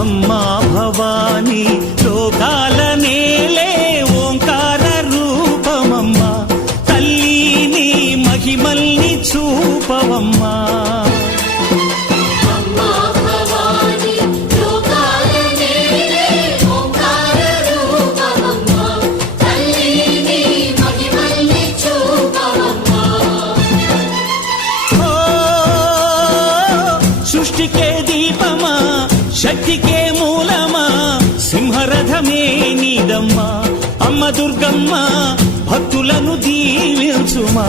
అమ్మా భవానీ లోకాల నేలే ఓంకార రూపమమ్మా తల్లి మహిమల్ని చూపవమ్మా సృష్టికే దీపమా శక్తికే మూలమా సింహరథమే నీదమ్మా అమ్మ దుర్గమ్మ భక్తులను దీవించుమా